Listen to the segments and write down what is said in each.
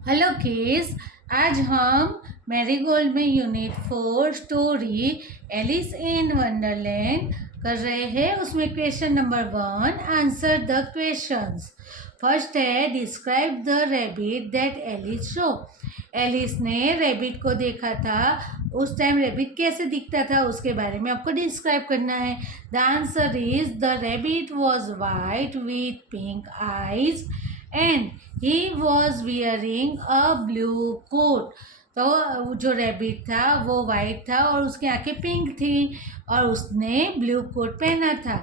Hello kids. आज हम Marigold में unit 4 story Alice in Wonderland कर रहे हैं। उसमें question number 1, answer the questions. First है describe the rabbit that Alice saw. Alice ने रैबिट को देखा था, उस टाइम रैबिट कैसे दिखता था उसके बारे में आपको डिस्क्राइब करना है। The answer is the rabbit was white with pink eyes and he was wearing a blue coat. तो जो रैबिट था वो वाइट था और उसकी आंखें पिंक थी और उसने ब्लू कोट पहना था।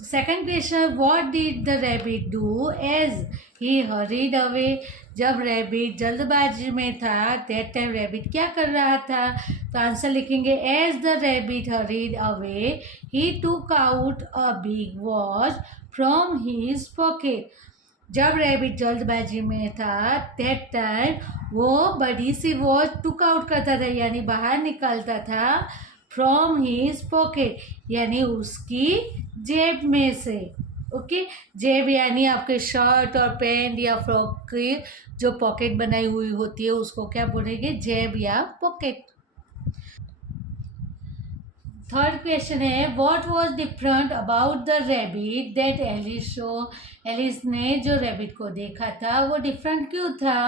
Second question, what did the rabbit do as he hurried away. जब रैबिट जल्दबाजी में था दैट टाइम रैबिट क्या कर रहा था। तो आंसर लिखेंगे as the rabbit hurried away he took out a big watch from his pocket. जब रैबिट जल्दबाजी में था दैट टाइम वो बड़ी सी वॉच टुक आउट करता था, यानी बाहर निकालता था फ्रॉम हिज पॉकेट, यानी उसकी जेब में से। ओके, जेब यानी आपके शर्ट और पैंट या फ्रॉक की जो पॉकेट बनाई हुई होती है उसको क्या बोलेंगे, जेब या पॉकेट। थर्ड क्वेश्चन है what was different about the rabbit that Alice saw. Alice ने जो रैबिट को देखा था वो डिफरेंट क्यों था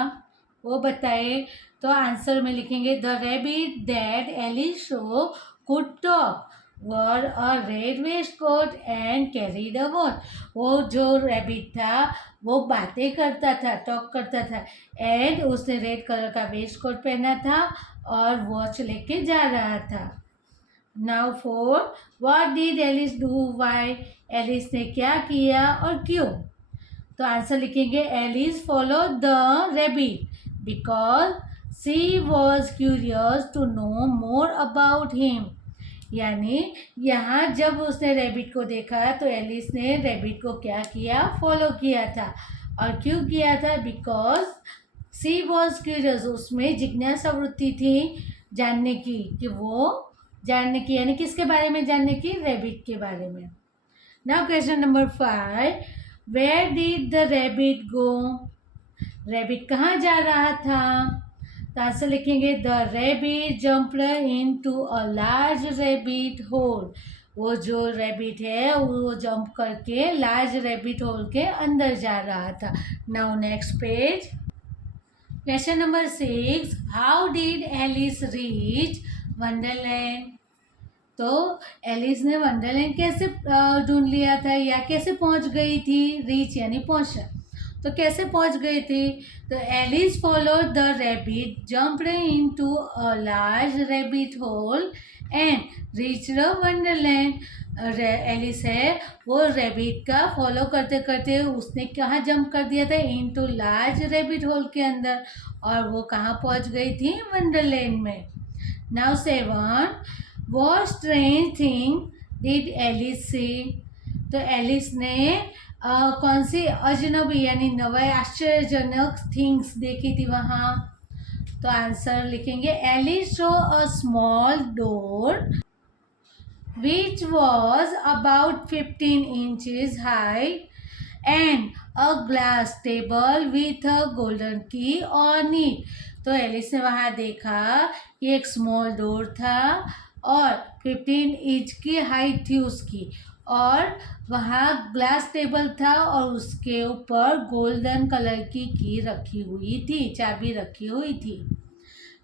वो बताए। तो आंसर में लिखेंगे the rabbit that Alice saw could talk wore a red waistcoat and carried a watch. वो जो रैबिट था वो बातें करता था, टॉक करता था, एंड उसने रेड कलर का वेस्ट कोट पहना था और वॉच लेके जा रहा था। Now four, what did Alice do why. Alice ने क्या किया और क्यों। तो आंसर लिखेंगे Alice follow the rabbit because she was curious to know more about him. यानी यहाँ जब उसने रैबिट को देखा तो एलिस ने रैबिट को क्या किया, फॉलो किया था। और क्यों किया था, बिकॉज सी वॉज क्यूरियस, उसमें जिज्ञासा वृत्ति थी जानने की, कि वो जानने की यानी किसके बारे में जानने की, रैबिट के बारे में। Now question number 5, where did the rabbit go. Rabbit कहाँ जा रहा था। तो आंसर लिखेंगे the rabbit jumped into a large rabbit hole. वो जो रैबिट है वो जंप करके लार्ज रैबिट होल के अंदर जा रहा था। Now next page, question number 6, how did Alice reach Wonderland. तो एलिस ने वंडरलैंड कैसे ढूंढ लिया था या कैसे पहुंच गई थी, रीच यानी पहुंचना। तो कैसे पहुंच गई थी। तो Alice followed the rabbit, jumped into a large rabbit hole and reached Wonderland. Alice है वो रैबिट का फॉलो करते करते उसने कहाँ जंप कर दिया था, इनटू लार्ज रैबिट होल के अंदर, और वो कहाँ पहुंच गई थी, वंडरलैंड में। Now 7, what strange thing did Alice see। तो एलिस ने कौन सी अजनबी यानी नवे आश्चर्यजनक थिंग्स देखी थी वहाँ। तो आंसर लिखेंगे Alice saw a small door which was about 15 inches high and a glass table with a golden key on it। तो एलिस ने वहाँ देखा कि एक स्मॉल डोर था और 15 इंच की हाइट थी उसकी, और वहाँ ग्लास टेबल था और उसके ऊपर गोल्डन कलर की रखी हुई थी, चाबी रखी हुई थी।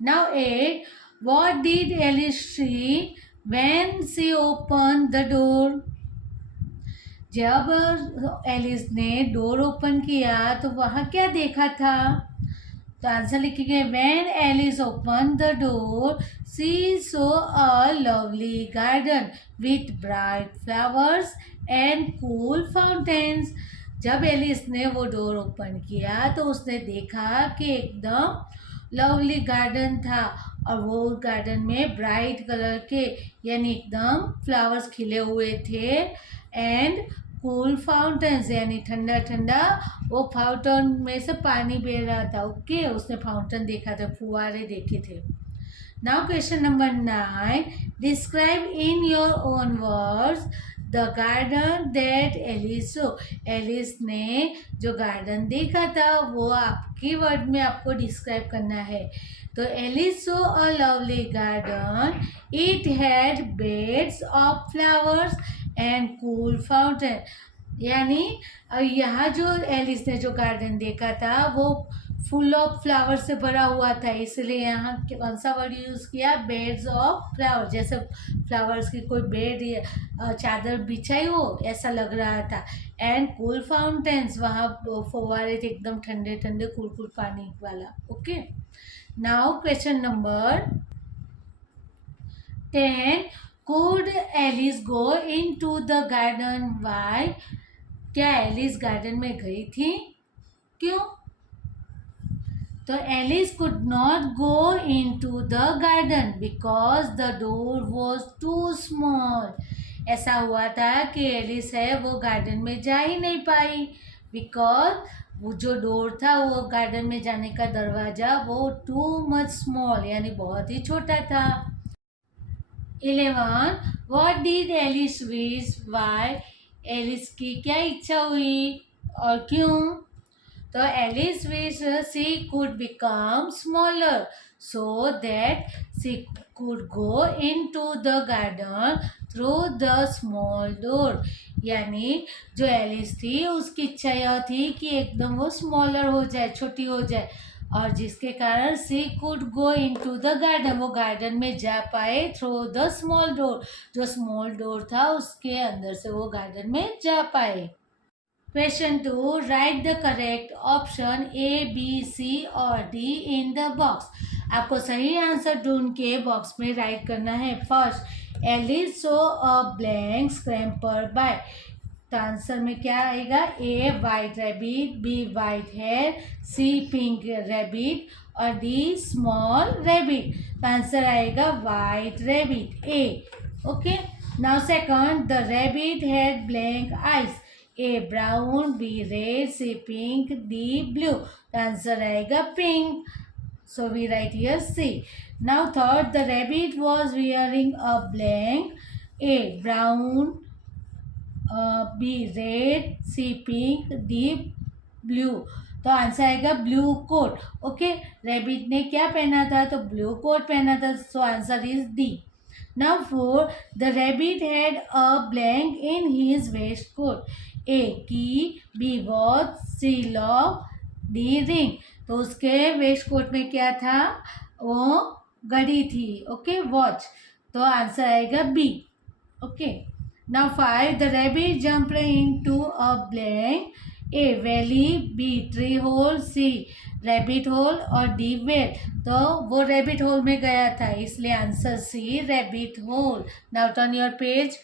Now 8, what did Alice see when she open the door. जब एलिस ने डोर ओपन किया तो वहाँ क्या देखा था। तो आंसर लिखेंगे when Alice open the door she saw a lovely garden with bright flowers and cool fountains. जब एलिस ने वो डोर ओपन किया तो उसने देखा कि एकदम लवली गार्डन था और वो गार्डन में ब्राइट कलर के यानी एकदम फ्लावर्स खिले हुए थे, एंड कूल फाउंटेन्स यानी ठंडा ठंडा वो फाउंटेन में से पानी बह रहा था। ओके, उसने फाउंटेन देखा था, फुहारे देखे थे। Now question number 9, describe in your own words the garden that Alice saw, Alice ने जो गार्डन देखा था वो आपके वर्ड में आपको डिस्क्राइब करना है। तो Alice saw a lovely garden, it had beds of flowers and cool fountain. यानी यहाँ जो एलिस ने जो गार्डन देखा था वो फुल ऑफ फ्लावर से भरा हुआ था, इसलिए यहाँ कौन सा वर्ड यूज़ किया, बेड्स ऑफ फ्लावर। जैसे फ्लावर्स की कोई बेड या चादर बिछाई हो ऐसा लग रहा था। एंड कूल फाउंटेन्स, वहाँ फव्वारे थे एकदम ठंडे ठंडे कूल कूल पानी वाला। Okay, now question number 10, could Alice go into the garden, why? क्या एलिस गार्डन में गई थी? क्यों? तो Alice could not go into the garden because the door was too small. ऐसा हुआ था कि एलिस है वो गार्डन में जा ही नहीं पाई, बिकॉज वो जो डोर था वो गार्डन में जाने का दरवाज़ा वो टू मच स्मॉल यानी बहुत ही छोटा था। 11, what did Alice wish, why? Alice की क्या इच्छा हुई और क्यों? तो Alice wish she could become smaller so that she could go into the garden through the small door. यानी जो एलिस थी उसकी इच्छा यह थी कि एकदम वो स्मॉलर हो जाए, छोटी हो जाए, और जिसके कारण she could go into the garden, वो गार्डन में जा पाए थ्रू द स्मॉल डोर, जो स्मॉल डोर था उसके अंदर से वो गार्डन में जा पाए। Question 2, write the correct option A, B, C और D in the box। आपको सही आंसर ढूंढ के बॉक्स में राइट करना है। First, Alice saw a blank scamper by. तो आंसर में क्या आएगा? A white rabbit, B white hare, C pink rabbit और डी स्मॉल रैबिट। तो आंसर आएगा white rabbit, A. Okay, now second, the rabbit had blank eyes. A brown, B red, C pink, D blue. तो answer आएगा pink, so we write here C. Now third, the rabbit was wearing a blank. A brown, B red, C pink, D blue. तो answer आएगा blue coat. Okay, rabbit ने क्या पहना था? तो blue coat पहना था, so answer is D. Now four, the rabbit had a blank in his waistcoat. A key, B watch, C lock, D ring. तो उसके वेस्ट कोट में क्या था? वो घड़ी थी। Okay, watch. तो आंसर आएगा B. Okay, now 5, the rabbit jumped into a blank. A valley, B tree hole, C rabbit hole और डी वेल। तो वो रैबिट होल में गया था, इसलिए answer C rabbit hole. Now turn your page.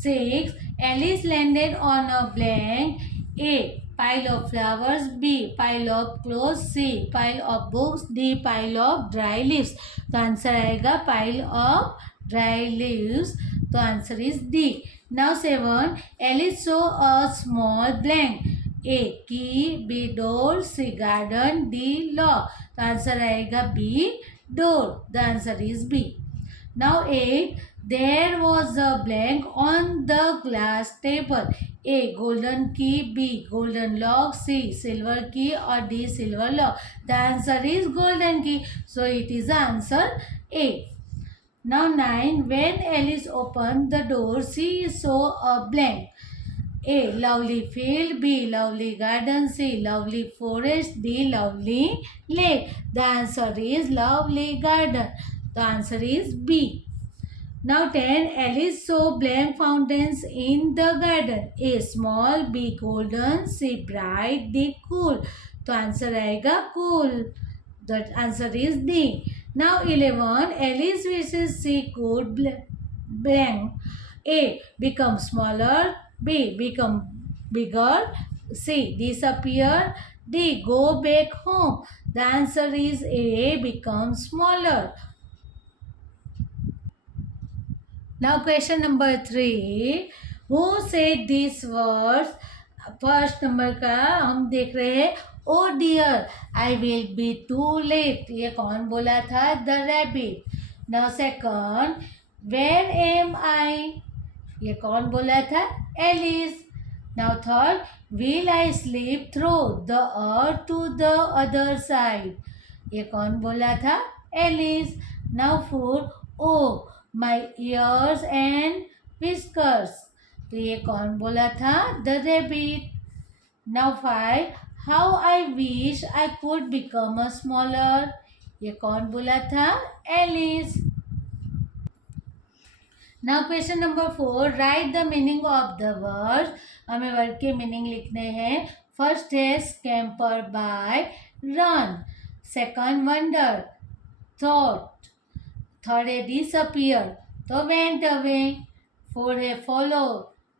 6, Alice landed on a blank. A pile of flowers, B pile of clothes, C pile of books, D pile of dry leaves। तो answer आएगा pile of dry leaves। तो answer is D। Now 7, Alice saw a small blank। A key, B door, C garden, D lock। तो answer आएगा B door। The answer is B। Now 8, there was a blank on the glass table। A golden key, B golden lock, C silver key और D silver lock। The answer is golden key, so it is the answer A। Now 9, when Alice opened the door she saw a blank। A lovely field, B lovely garden, C lovely forest, D lovely lake। The answer is lovely garden। The answer is B। Now 10, Alice saw blank fountains in the garden। A small, B golden, C bright, D cool। तो answer आएगा cool। The answer is D। Now 11, Alice wishes she could blank। A become smaller, B become bigger, C disappear, D go back home। The answer is A become smaller। Now question number 3, who said these words? First number का हम देख रहे हैं, oh dear I will be too late. ये कौन बोला था? The rabbit. Now second, where am I? ये कौन बोला था? Alice. Now third, will I sleep through the earth to the other side. ये कौन बोला था? Alice. Now four, oh my ears and whiskers. तो ये कौन बोला था? The rabbit. Now five, how I wish I could become a smaller. ये कौन बोला था? Alice. Now question number 4, write the meaning of the word. हमें वर्ड के मीनिंग लिखने हैं. फर्स्ट है scamper by, run. Second wonder, thought. Third है डिसअपियर, तो वेंट अवे. फोर है फॉलो,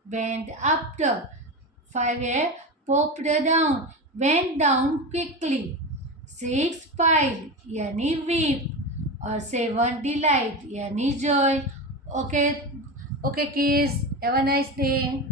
वेंट आफ्टर. फाइव है popped down, went down quickly. Six pile यानी वीप. और सेवन डिलाइट यानी joy. Okay, okay, kids. Have a nice day.